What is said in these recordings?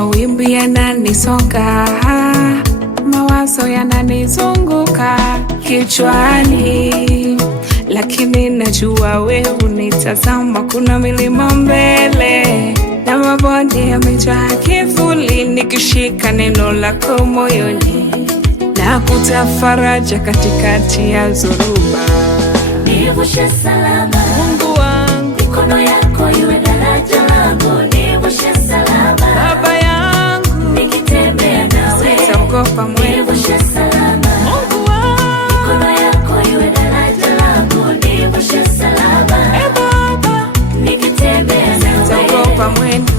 mawimbi yananisonga, mawazo yananizunguka kichwani, lakini najua wewe unitazama. Kuna milima mbele na mabonde yamejaa kivuli, nikishika neno lako moyoni na kutafaraja katikati ya zoruba. Nivushe salama Mungu wangu, mikono yako iwe daraja langu. Nivushe salama Baba yangu, nikitembea nawe sitaogopa mwendo. Nivushe salama Mungu wangu, mikono yako iwe daraja langu. Nivushe salama Baba, nikitembea nawe sitaogopa mwendo.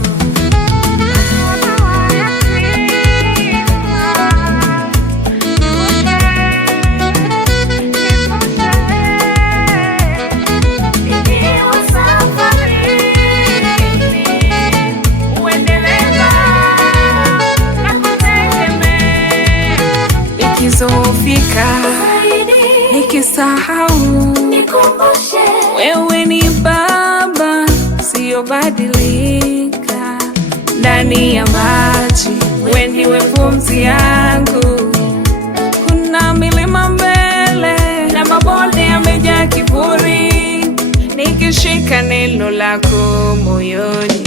Nikizofika nikisahau, nikumbushe wewe ni Baba, sio badilika. Ndani ya maji wewe ndiwe pumzi yangu. Kuna milima mbele na mabonde yamejaa kiburi, nikishika neno lako moyoni